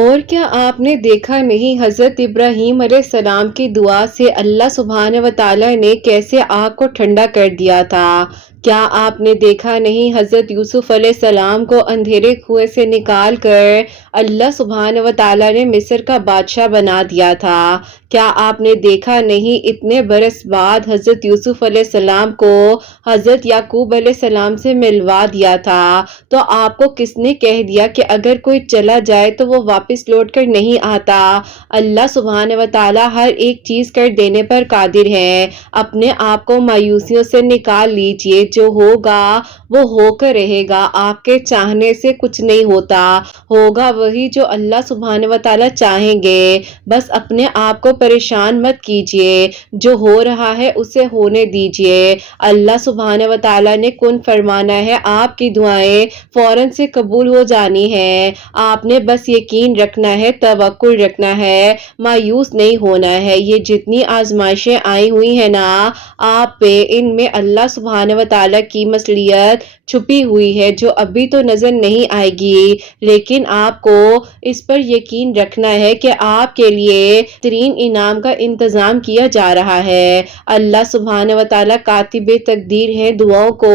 اور کیا آپ نے دیکھا نہیں حضرت ابراہیم علیہ السلام کی دعا سے اللہ سبحانہ و تعالیٰ نے کیسے آگ کو ٹھنڈا کر دیا تھا؟ کیا آپ نے دیکھا نہیں حضرت یوسف علیہ السلام کو اندھیرے کنویں سے نکال کر اللہ سبحانہ و تعالیٰ نے مصر کا بادشاہ بنا دیا تھا؟ کیا آپ نے دیکھا نہیں اتنے برس بعد حضرت یوسف علیہ السلام کو حضرت یعقوب علیہ السلام سے ملوا دیا تھا؟ تو آپ کو کس نے کہہ دیا کہ اگر کوئی چلا جائے تو وہ واپس لوٹ کر نہیں آتا؟ اللہ سبحانہ و تعالیٰ ہر ایک چیز کر دینے پر قادر ہے۔ اپنے آپ کو مایوسیوں سے نکال لیجئے، جو ہوگا وہ ہو کر رہے گا، آپ کے چاہنے سے کچھ نہیں ہوتا، ہوگا وہی جو اللہ سبحانہ و تعالیٰ چاہیں گے۔ بس اپنے آپ کو پریشان مت کیجئے، جو ہو رہا ہے اسے ہونے دیجئے۔ اللہ سبحانہ و تعالیٰ نے کن فرمانا ہے، آپ کی دعائیں فوراً سے قبول ہو جانی ہے۔ آپ نے بس یقین رکھنا ہے، توکل رکھنا ہے، مایوس نہیں ہونا ہے۔ یہ جتنی آزمائشیں آئی ہوئی ہیں نا آپ پہ، ان میں اللہ سبحانہ و تعالیٰ کی مصلحت چھپی ہوئی ہے، جو ابھی تو نظر نہیں آئے گی، لیکن آپ کو اس پر یقین رکھنا ہے کہ آپ کے لیے ترین انعام کا انتظام کیا جا رہا ہے۔ اللہ سبحانہ و تعالیٰ کاتب تقدیر ہیں، دعاؤں کو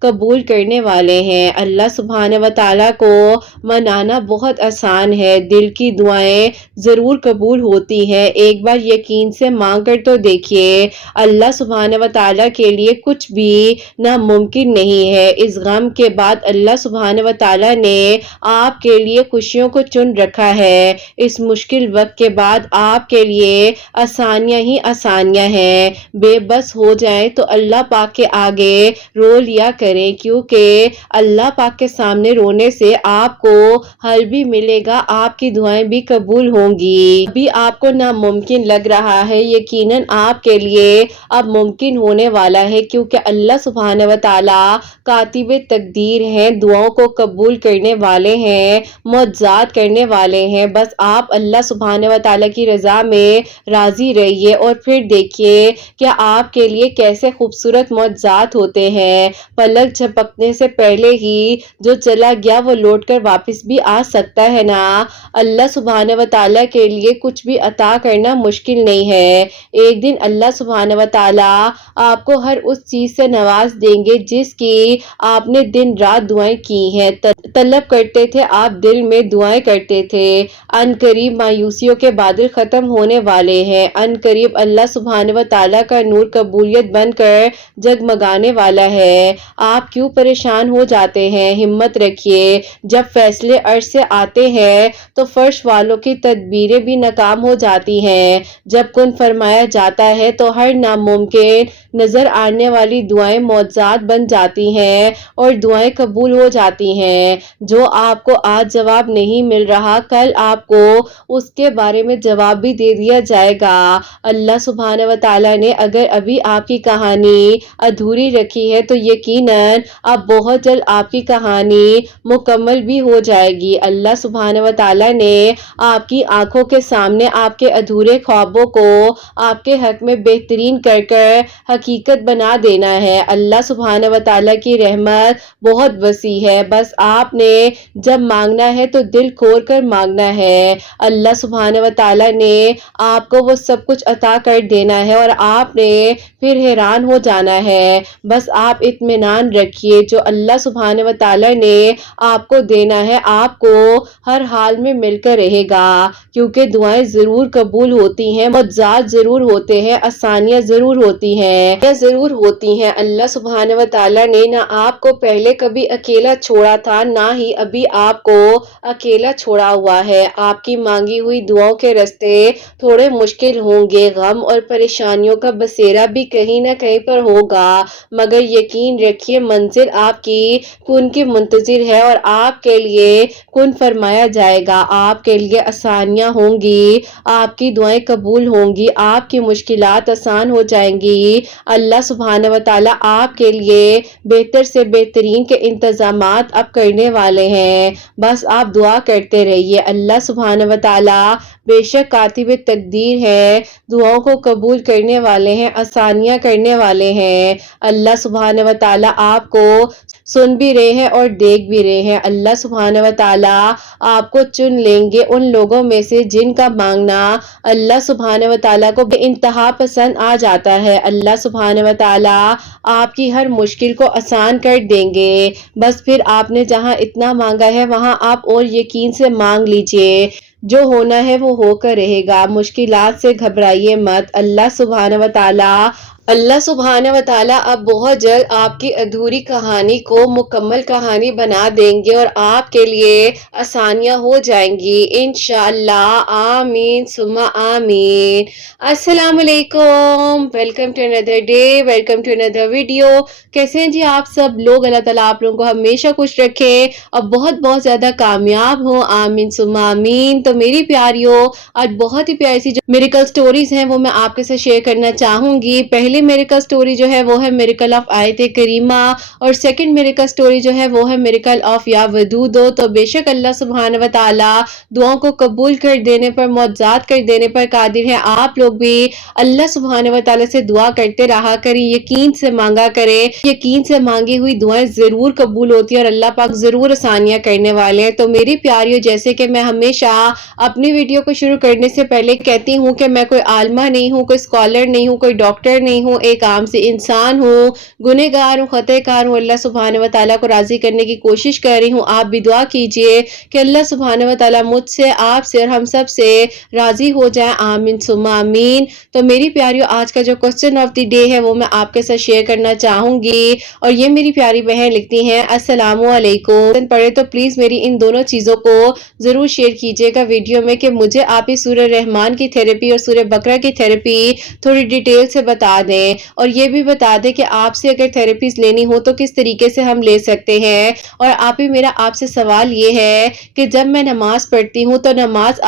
قبول کرنے والے ہیں۔ اللہ سبحانہ و تعالیٰ کو منانا بہت آسان ہے، دل کی دعائیں ضرور قبول ہوتی ہیں، ایک بار یقین سے مانگ کر تو دیکھیے۔ اللہ سبحانہ و تعالیٰ کے لیے کچھ بھی ناممکن نہیں ہے۔ اس غم کے بعد اللہ سبحانہ و تعالیٰ نے آپ کے لیے خوشیوں کو چن رکھا ہے۔ اس مشکل وقت کے بعد آپ کے لیے آسانیاں ہی آسانیاں ہیں۔ بے بس ہو جائیں تو اللہ پاک کے آگے رو لیا کریں، کیونکہ اللہ پاک کے سامنے رونے سے آپ کو حل بھی ملے گا، آپ کی دعائیں بھی قبول ہوں گی۔ ابھی آپ کو ناممکن لگ رہا ہے، یقیناً آپ کے لیے اب ممکن ہونے والا ہے، کیونکہ اللہ سبحانہ و تعالیٰ کاتب تقدیر ہیں، دعاؤں کو قبول کرنے والے ہیں، معجزات کرنے والے ہیں۔ بس آپ اللہ سبحانہ و تعالیٰ کی رضا میں راضی رہیے اور پھر دیکھیے کہ آپ کے لیے کیسے خوبصورت معجزات ہوتے ہیں۔ پلک جھپکنے سے پہلے ہی جو چلا گیا وہ لوٹ کر واپس بھی آ سکتا ہے نا۔ اللہ سبحانہ و تعالیٰ کے لیے کچھ بھی عطا کرنا مشکل نہیں ہے۔ ایک دن اللہ سبحانہ و تعالیٰ آپ کو ہر اس چیز سے نواز دیں گے جس کی آپ نے دن رات دعائیں کی ہیں، طلب کرتے تھے، آپ دل میں دعائیں کرتے تھے۔ ان قریب مایوسیوں کے بادل ختم ہونے والے ہیں، ان قریب اللہ سبحانہ و تعالیٰ کا نور قبولیت بن کر جگمگانے والا ہے۔ آپ کیوں پریشان ہو جاتے ہیں؟ ہمت رکھیے، جب فیصلے عرش سے آتے ہیں تو فرش والوں کی تدبیریں بھی ناکام ہو جاتی ہیں۔ جب کن فرمایا جاتا ہے تو ہر ناممکن نظر آنے والی دعائیں معجزات بن جاتی ہیں اور دعائیں قبول ہو جاتی ہیں۔ جو آپ کو آج جواب نہیں مل رہا، کل آپ کو اس کے بارے میں جواب بھی دے دیا جائے گا۔ اللہ سبحانہ و تعالیٰ نے اگر ابھی آپ کی کہانی ادھوری رکھی ہے تو یقیناً اب بہت جلد آپ کی کہانی مکمل بھی ہو جائے گی۔ اللہ سبحانہ و تعالیٰ نے آپ کی آنکھوں کے سامنے آپ کے ادھورے خوابوں کو آپ کے حق میں بہترین کر کر حقیقت بنا دینا ہے۔ اللہ سبحانہ و تعالیٰ کی رحمت بہت وسیع ہے، بس آپ نے جب مانگنا ہے تو دل کھول کر مانگنا ہے۔ اللہ سبحانہ و تعالیٰ نے آپ کو وہ سب کچھ عطا کر دینا ہے اور آپ نے پھر حیران ہو جانا ہے۔ بس آپ اطمینان رکھیے، جو اللہ سبحانہ و تعالیٰ نے آپ کو دینا ہے آپ کو ہر حال میں مل کر رہے گا، کیونکہ دعائیں ضرور قبول ہوتی ہیں، معجزات ضرور ہوتے ہیں، آسانیاں ضرور ہوتی ہیں، ضرور ہوتی ہیں۔ اللہ سبحانہ و تعالیٰ نے نہ آپ کو پہلے کبھی اکیلا چھوڑا تھا، نہ ہی ابھی آپ کو اکیلا چھوڑا ہوا ہے۔ آپ کی مانگی ہوئی دعاؤں کے راستے تھوڑے مشکل ہوں گے، غم اور پریشانیوں کا بسیرا بھی کہیں نہ کہیں پر ہوگا، مگر یقین رکھیے منزل آپ کی کن کی منتظر ہے اور آپ کے لیے کن فرمایا جائے گا۔ آپ کے لیے آسانیاں ہوں گی، آپ کی دعائیں قبول ہوں گی، آپ کی مشکلات آسان ہو جائیں گی۔ اللہ سبحانہ و تعالیٰ آپ آپ کے لیے بہتر سے بہترین کے انتظامات اب کرنے والے ہیں. بس آپ دعا کرتے رہیے. اللہ سبحانہ و تعالیٰ بے شک کاتب تقدیر ہے، دعاؤں کو قبول کرنے والے ہیں، آسانیاں کرنے والے ہیں. اللہ سبحانہ و تعالیٰ آپ کو سن بھی رہے ہیں اور دیکھ بھی رہے ہیں. اللہ سبحانہ و تعالیٰ آپ کو چن لیں گے ان لوگوں میں سے جن کا مانگنا اللہ سبحانہ و تعالیٰ کو بے انتہا پسند آ جاتا ہے. اللہ سبحانہ و تعالیٰ آپ کی ہر مشکل کو آسان کر دیں گے. بس پھر آپ نے جہاں اتنا مانگا ہے وہاں آپ اور یقین سے مانگ لیجئے. جو ہونا ہے وہ ہو کر رہے گا. مشکلات سے گھبرائیے مت. اللہ سبحانہ و تعالیٰ اب بہت جلد آپ کی ادھوری کہانی کو مکمل کہانی بنا دیں گے اور آپ کے لیے آسانیاں ہو جائیں گی انشاءاللہ. آمین ثم آمین. السلام علیکم. Welcome to another day, welcome to another video. کیسے ہیں جی آپ سب لوگ؟ اللہ تعالیٰ آپ لوگوں کو ہمیشہ خوش رکھے اور بہت بہت زیادہ کامیاب ہوں. آمین ثم آمین. تو میری پیاریوں، آج بہت ہی پیاری سی جو میریکل سٹوریز ہیں وہ میں آپ کے ساتھ شیئر کرنا چاہوں گی. پہلی میریکل سٹوری جو ہے وہ ہے میریکل آف آیت کریمہ، اور سیکنڈ میریکل سٹوری جو ہے وہ ہے میریکل آف یا ودودو. تو بے شک اللہ سبحانہ و تعالیٰ دعاؤں کو قبول کر دینے پر، معجزات کر دینے پر قادر ہے. آپ لوگ بھی اللہ سبحانہ و تعالیٰ سے دعا کرتے رہا کریں، یقین سے مانگا کریں. یقین سے مانگی ہوئی دعائیں ضرور قبول ہوتی ہیں اور اللہ پاک ضرور آسانیاں کرنے والے ہیں. تو میری پیاریوں، جیسے کہ میں ہمیشہ اپنی ویڈیو کو شروع کرنے سے پہلے کہتی ہوں کہ میں کوئی عالمہ نہیں ہوں، کوئی اسکالر نہیں ہوں، کوئی ڈاکٹر نہیں ہوں، ایک عام سے انسان ہوں، گنہگار ہوں، خطا کار ہوں. اللہ سبحانہ و تعالیٰ کو راضی کرنے کی کوشش کر رہی ہوں. آپ بھی دعا کیجئے کہ اللہ سبحانہ و تعالیٰ مجھ سے، آپ سے اور ہم سب سے راضی ہو جائے. آمین ثم آمین. تو میری پیاریوں، آج کا جو کوسچن آف دی ڈے ہے وہ میں آپ کے ساتھ شیئر کرنا چاہوں گی. اور یہ میری پیاری بہن لکھتی ہیں السلام علیکم. پڑھے تو پلیز میری ان دونوں چیزوں کو ضرور شیئر کیجئے گا ویڈیو میں کہ مجھے آپ اس سورہ رحمان کی تھیراپی اور سورہ بقرہ کی تھیراپی تھوڑی ڈیٹیل سے بتا دیں، اور یہ بھی بتا دیں کہ آپ سے اگر تھیراپیز لینی ہو تو کس طریقے سے ہم لے سکتے ہیں. اور میرا آپ سے سوال یہ ہے کہ جب میں نماز پڑھتی ہوں تو نماز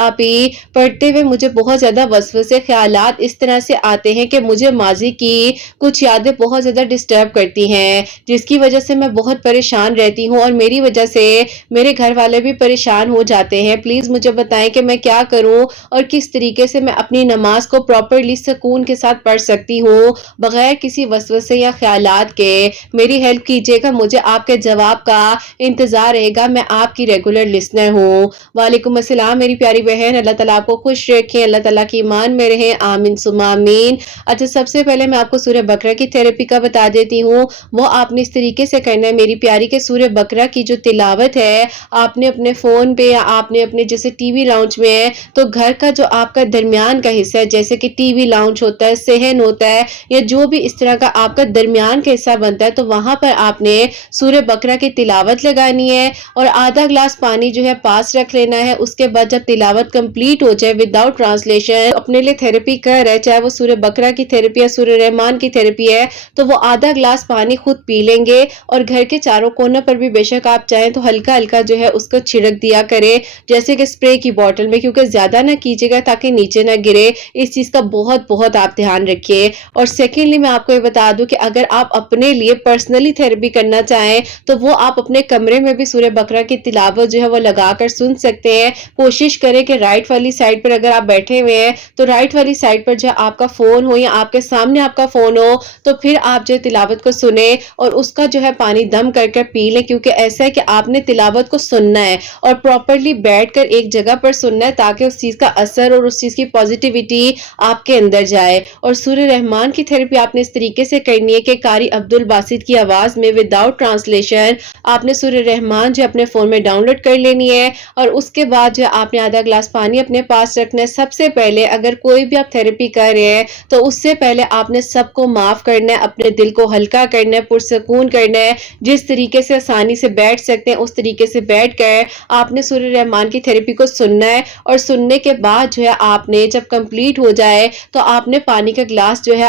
پڑھتے ہوئے مجھے بہت زیادہ وسوسے، خیالات اس طرح سے آتے ہیں کہ مجھے ماضی کی کچھ یادیں بہت زیادہ ڈسٹرب کرتی ہیں، جس کی وجہ سے میں بہت پریشان رہتی ہوں اور میری وجہ سے میرے گھر والے بھی پریشان ہو جاتے ہیں. پلیز مجھے بتائیں کہ میں کیا کروں اور کس طریقے سے میں اپنی نماز کو پراپرلی سکون کے ساتھ پڑھ سکتی ہوں بغیر کسی وسوسے یا خیالات کے. میری ہیلپ کیجیے گا. مجھے آپ کے جواب کا انتظار رہے گا. میں آپ کی ریگولر لسنر ہوں. وعلیکم السلام میری پیاری بہن. اللہ تعالیٰ آپ کو خوش رکھیں، اللہ تعالیٰ کی ایمان میں رہیں. آمین ثم آمین. اچھا، سب سے پہلے میں آپ کو سورہ بقرہ کی تھیراپی کا بتا دیتی ہوں. وہ آپ نے اس طریقے سے کرنا ہے میری پیاری کہ سورہ بقرہ کی جو تلاوت ہے آپ نے اپنے فون پہ یا آپ نے اپنے جیسے ٹی وی لاؤنج میں ہے تو گھر کا جو آپ کا درمیان کا حصہ ہے، جیسے کہ ٹی وی لاؤنج ہوتا ہے، صحن ہوتا ہے، یا جو بھی اس طرح کا آپ کا درمیان کا حصہ بنتا ہے، تو وہاں پر آپ نے سورہ بقرہ کی تلاوت لگانی ہے اور آدھا گلاس پانی جو ہے پاس رکھ لینا ہے. اس کے بعد جب تلاوت کمپلیٹ ہو جائے وداؤٹ ٹرانسلیشن، اپنے لیے تھیراپی کر رہے، چاہے وہ سورہ بقرہ کی تھیراپی یا سورہ رحمان کی تھیراپی ہے، تو وہ آدھا گلاس پانی خود پی لیں گے. اور گھر کے چاروں کونوں پر بھی بے شک آپ چاہیں تو ہلکا ہلکا جو ہے اس کو چھڑک دیا کرے، جیسے کہ اسپرے کی بوٹل میں، کیونکہ زیادہ نہ کیجیے گا تاکہ نیچے نہ گرے. اس چیز کا بہت بہت آپ دھیان رکھیے. اور سیکنڈلی میں آپ کو یہ بتا دوں کہ اگر آپ اپنے لیے پرسنلی تھیراپی کرنا چاہیں تو وہ آپ اپنے کمرے میں بھی سورہ بقرہ کی تلاوت جو ہے وہ لگا کر سن سکتے ہیں. کوشش کریں کہ رائٹ والی سائڈ پر اگر آپ بیٹھے ہوئے ہیں تو رائٹ والی سائڈ پر جو آپ کا فون ہو یا آپ کے سامنے آپ کا فون ہو، تو پھر آپ جو تلاوت کو سنیں اور اس کا جو ہے پانی دم کر کے پی لیں. کیونکہ ایسا ہے کہ آپ نے تلاوت کو سننا ہے اور پراپرلی بیٹھ کر ایک جگہ پر سننا ہے تاکہ اس چیز کا اثر اور اس چیز کی پازیٹیوٹی آپ کے اندر جائے. اور سورہ رحمان کی تھیراپی آپ نے اس طریقے سے کرنی ہے کہ قاری عبد الباسط کی آواز میں وداؤٹ ٹرانسلیشن آپ نے سورہ رحمان جو اپنے فون میں ڈاؤن لوڈ کر لینی ہے. اور اس کے بعد جو آپ نے آدھا گلاس پانی اپنے پاس رکھنا ہے. سب سے پہلے اگر کوئی بھی آپ تھیراپی کر رہے ہیں تو اس سے پہلے آپ نے سب کو معاف کرنا ہے، اپنے دل کو ہلکا کرنا ہے، پرسکون کرنا ہے. جس طریقے سے آسانی سے بیٹھ سکتے ہیں اس طریقے سے بیٹھ کر آپ نے سورہ رحمان کی تھیراپی کو سننا ہے. اور سننے کے بعد جو ہے آپ نے جب کمپلیٹ ہو جائے تو آپ نے پانی کا گلاس جو ہے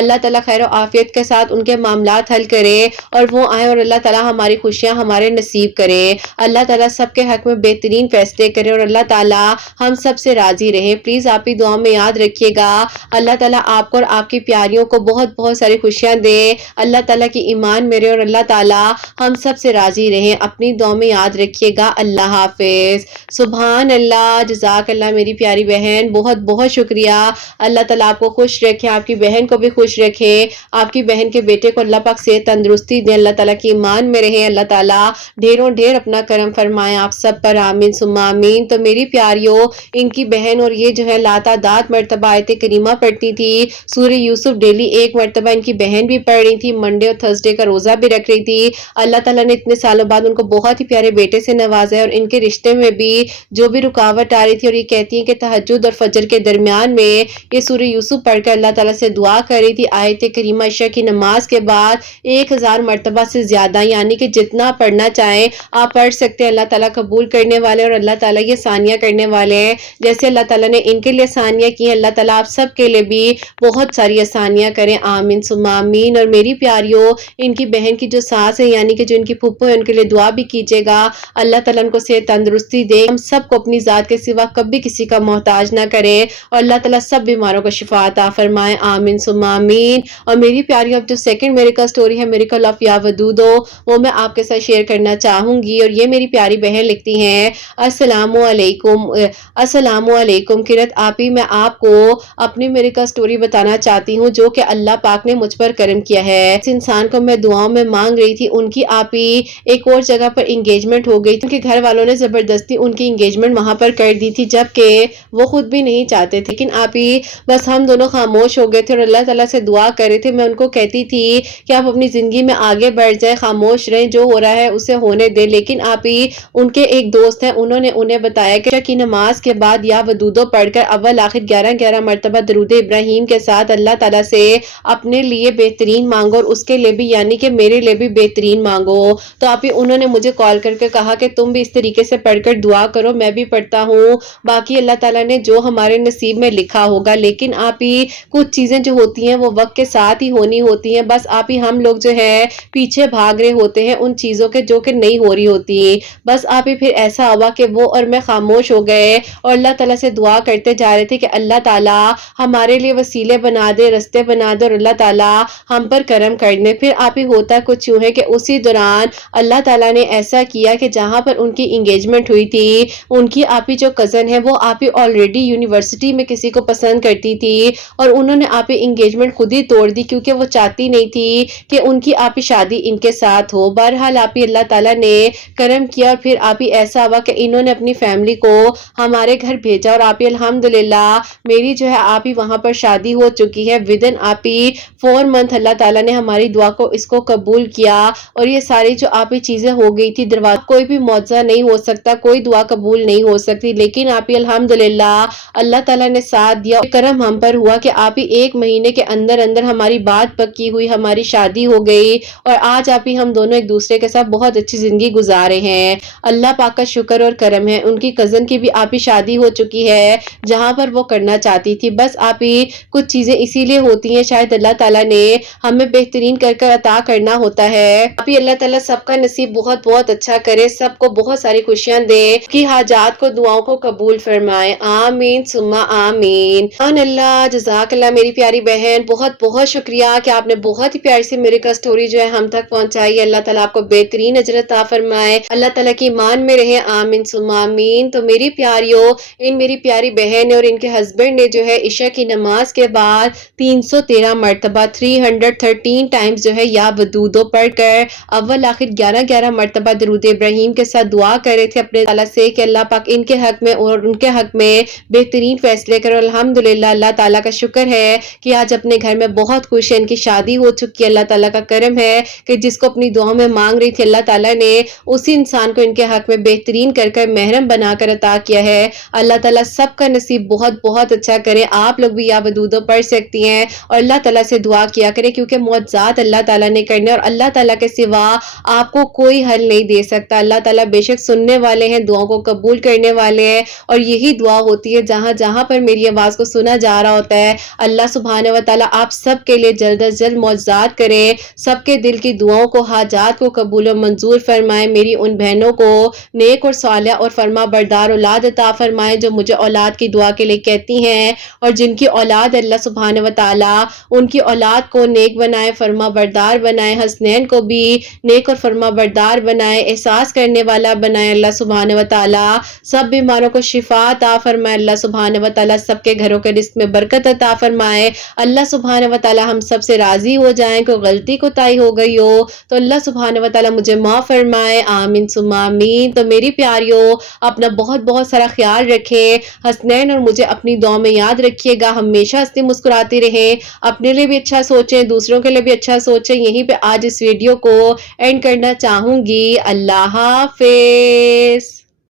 اللہ تعالیٰ خیر و عافیت کے ساتھ ان کے معاملات حل کرے اور وہ آئیں اور اللہ تعالیٰ ہماری خوشیاں ہمارے نصیب کرے، اللہ تعالیٰ سب کے حق میں بہترین فیصلے کرے اور اللہ تعالیٰ ہم سب سے راضی رہے۔ پلیز آپ ہی دعا میں یاد رکھیے گا، اللہ تعالیٰ آپ کو اور آپ کی پیاریوں کو بہت بہت ساری خوشیاں دے، اللہ تعالیٰ کی ایمان میرے اور اللہ تعالیٰ ہم سب سے راضی رہیں، اپنی دعا میں یاد رکھیے گا۔ اللہ حافظ۔ سبحان اللہ، جزاک اللہ میری پیاری بہن، بہت بہت شکریہ۔ اللہ تعالیٰ آپ کو خوش رکھے، آپ کی بہن کو بھی خوش رکھے، آپ کی بہن کے بیٹے کو اللہ پاک صحت تندرستی دے، اللہ تعالیٰ کی ایمان میں رہیں، اللہ تعالیٰ ڈھیروں ڈھیر اپنا کرم فرمائے آپ سب پر، آمین ثم آمین۔ تو میری پیاریوں، ان کی بہن اور یہ جو ہے لاتعداد مرتبہ آیت کریمہ پڑھتی تھی، سورہ یوسف ڈیلی ایک مرتبہ ان کی بہن بھی پڑھ رہی تھی، منڈے اور تھرسڈے کا روزہ بھی رکھ رہی تھی۔ اللہ تعالیٰ نے اتنے سالوں بعد ان کو بہت ہی پیارے بیٹے سے نوازا ہے، اور ان کے رشتے میں بھی جو بھی رکاوٹ آ رہی تھی، اور یہ کہتی ہیں کہ تہجد اور فجر کے درمیان میں یہ سورہ یوسف پڑھ کر اللہ تعالیٰ سے دعا کر رہی تھی، آیت کریمہ عشاء کی نماز کے بعد 1000 مرتبہ سے زیادہ، یعنی کہ جتنا پڑھنا چاہیں آپ پڑھ سکتے ہیں، اللہ تعالیٰ قبول کرنے والے اور اللہ تعالیٰ یہ ثانیہ کرنے والے ہیں، جیسے اللہ تعالیٰ نے ان کے لیے ثانیہ کی ہیں، اللہ تعالیٰ آپ سب کے لیے بھی بہت ساری آسانیاں کریں، آمین ثم آمین۔ اور میری پیاریوں، ان کی بہن کی جو ساس ہے یعنی کہ جو ان کی پھپھو ہے، ان کے لیے دعا بھی کیجیے گا، اللہ تعالیٰ ان کو صحت تندرستی دے، ہم سب کو اپنی ذات کے سوا کبھی کسی کا محتاج نہ کرے، اور اللہ تعالیٰ سب بیماروں کو شفا عطا فرمائے، آمین ثم آمین۔ اور میری پیاریوں، اب جو سیکنڈ میریکل سٹوری ہے، میریکل آف یا ودودو، وہ میں آپ کے ساتھ شیئر کرنا چاہوں گی، اور یہ میری پیاری بہن لکھتی ہیں، السلام علیکم، السلام علیکم کرت آپی، میں آپ کو اپنی میریکل سٹوری بتانا چاہتی ہوں جو کہ اللہ پاک نے مجھ پر کرم کیا ہے۔ اس انسان کو میں دعاؤں میں مانگ رہی تھی، ان کی آپی ایک اور جگہ پر انگیجمنٹ ہو گئی تھی، ان کے گھر والوں نے زبردستی ان کی انگیجمنٹ وہاں پر کر دی تھی، جبکہ وہ خود بھی نہیں چاہتے تھے، لیکن آپی بس ہم دونوں خاموش ہو گئے تھے اور اللہ تعالیٰ سے دعا کر رہے تھے۔ میں ان کو کہتی تھی کہ آپ اپنی زندگی میں آگے بڑھ جائیں، خاموش رہیں، جو ہو رہا ہے اسے ہونے دیں، لیکن آپی ان کے ایک دوست ہیں، انہوں نے انہیں بتایا کہ عشاء کی نماز کے بعد یا ودودو پڑھ کر اول آخر 11 مرتبہ درود ابراہیم کے ساتھ اللہ تعالیٰ سے اپنے لیے بہترین مانگو اور اس کے لیے بھی یعنی کہ میرے لیے بھی بہترین مانگو۔ تو آپ ہی انہوں نے مجھے کال کر کے کہا کہ تم بھی اس طریقے سے پڑھ کر دعا کرو، میں بھی پڑھتا ہوں، باقی اللہ تعالیٰ نے جو ہمارے نصیب میں لکھا ہوگا، لیکن آپ ہی کچھ چیزیں جو ہوتی ہیں وہ وقت کے ساتھ ہی ہونی ہوتی ہیں، بس آپ ہی ہم لوگ جو ہے پیچھے بھاگ رہے ہوتے ہیں ان چیزوں کے جو کہ نہیں ہو رہی ہوتی، بس آپ ہی پھر ایسا ہوا کہ وہ اور میں خاموش ہو گئے اور اللہ تعالیٰ سے دعا کرتے جا رہے تھے کہ اللہ تعالیٰ ہمارے لیے وسیلے بنا دے، رستے بنا دے، اور اللہ تعالیٰ ہم پر کرم کر دے۔ پھر آپ ہی ہوتا کچھ یوں ہے کہ اسی دوران اللہ تعالیٰ نے ایسا کیا کہ جہاں پر ان کی انگیجمنٹ ہوئی تھی، ان کی آپ ہی جو کزن ہے وہ آپ ہی آلریڈی یونیورسٹی میں کسی کو پسند کرتی تھی، اور انہوں نے آپ ہی انگیجمنٹ خود ہی توڑ دی کیونکہ وہ چاہتی نہیں تھی کہ ان کی آپ ہی شادی ان کے ساتھ ہو۔ بہرحال آپ ہی اللہ تعالیٰ نے کرم کیا، اور پھر آپ ہی ایسا ہوا کہ انہوں نے اپنی فیملی کو ہمارے گھر بھیجا، اور آپ ہی الحمدللہ میری جو ہے آپ ہی وہاں پر شادی ہو چکی ہے ودن آپ ہی 4 منتھ، اللہ تعالیٰ نے ہماری دعا کو اس کو قبول کیا، اور یہ ساری جو آپ ہی چیزیں ہو گئی تھی دروازہ، کوئی بھی معجزہ نہیں ہو سکتا، کوئی دعا قبول نہیں ہو سکتی، لیکن آپ ہی الحمدللہ اللہ تعالیٰ نے ساتھ دیا، کرم ہم پر ہوا کہ آپ ہی 1 مہینے کے اندر اندر ہماری بات پکی ہوئی، ہماری شادی ہو گئی، اور آج آپ ہی ہم دونوں ایک دوسرے کے ساتھ بہت اچھی زندگی گزارے ہیں، اللہ پاک کا شکر اور کرم ہے۔ ان کی کزن کی بھی آپ ہی شادی ہو چکی ہے جہاں پر وہ کرنا چاہتی تھی، بس آپ ہی کچھ چیزیں اسی لیے ہوتی ہیں، شاید اللہ تعالیٰ نے ہمیں بہترین کر کر عطا کرنا ہوتا ہے۔ آپ ہی اللہ تعالیٰ سب کا نصیب بہت بہت اچھا کرے، سب کو بہت ساری خوشیاں دے، کی حاجات کو دعاؤں کو قبول فرمائے، آمین ثم آمین۔ سبحان اللہ، جزاک اللہ میری پیاری بہن، بہت بہت شکریہ کہ آپ نے بہت ہی پیاری سی میریکل سٹوری جو ہے ہم تک پہنچائی، اللہ تعالیٰ آپ کو بہترین اجر عطا فرمائے، اللہ تعالیٰ کی ایمان میں رہے، آمین ثم آمین۔ تو میری پیاریوں، ان میری پیاری بہن اور ان کے ہسبینڈ نے جو ہے عشاء کی نماز کے بعد 313 مرتبہ 313 ٹائمز جو ہے یا ودودو پڑھ کر اول آخر 11 مرتبہ درود ابراہیم کے ساتھ دعا کر رہے تھے اپنے تعالیٰ سے کہ اللہ پاک ان کے حق میں اور ان کے حق میں بہترین فیصلے کرو۔ الحمدللہ اللہ تعالیٰ کا شکر ہے کہ آج اپنے گھر میں بہت خوش ہے، ان کی شادی ہو چکی ہے، اللہ تعالیٰ کا کرم ہے کہ جس کو اپنی دعاؤں میں مانگ رہی تھی اللہ تعالیٰ نے اسی انسان کو ان کے حق میں بہترین کر کر محرم بنا کر عطا کیا ہے۔ اللہ تعالیٰ سب کا نصیب بہت بہت اچھا کرے، آپ لوگ بھی یا ودودو پڑھ سکتی ہیں اور اللہ تعالیٰ سے دعا کیا کرے کیونکہ معجزات اللہ تعالیٰ نے کرنے، اور اللہ تعالیٰ کے سوا آپ کو کوئی حل نہیں دے سکتا۔ اللہ تعالیٰ بے شک سننے والے ہیں، دعاؤں کو قبول کرنے والے ہیں، اور یہی دعا ہوتی ہے جہاں جہاں پر میری آواز کو سنا جا رہا ہوتا ہے اللہ سبحانہ و تعالیٰ آپ سب کے لیے جلد از جلد معجزات کرے، سب کے دل کی دعاؤں کو، حاجات کو قبول و منظور فرمائے، میری ان بہنوں کو نیک اور صالح اور فرما بردار اولاد عطا فرمائے جو مجھے اولاد کی دعا کے لیے کہتی ہیں، اور جن کی اولاد اللہ سبحانہ و تعالیٰ ان کی اولاد کو نیک بنائے، فرما بردار بنائے، حسنین کو بھی نیک اور فرما بردار بنائے، احساس کرنے والا بنائے اللہ سبحانہ و تعالیٰ، سب بیماروں کو شفا عطا فرمائے اللہ سبحانہ و تعالیٰ، سب کے گھروں کے رزق میں برکت عطا فرمائے اللہ سبحانہ و تعالیٰ، ہم سب سے راضی ہو جائیں، کوئی غلطی کوتاہی ہو گئی ہو تو اللہ سبحانہ و تعالیٰ مجھے معاف فرمائے، آمین ثم آمین۔ تو میری پیاریوں، اپنا بہت بہت سارا خیال رکھیں، حسنین اور مجھے اپنی دعا میں یاد رکھیے گا، ہمیشہ ہنستی مسکراتی رہیں، اپنے لیے بھی اچھا سوچیں، دوسروں کے لیے بھی اچھا سوچیں۔ یہیں پہ آج اس ویڈیو کو اینڈ کرنا چاہوں گی۔ اللہ حافظ۔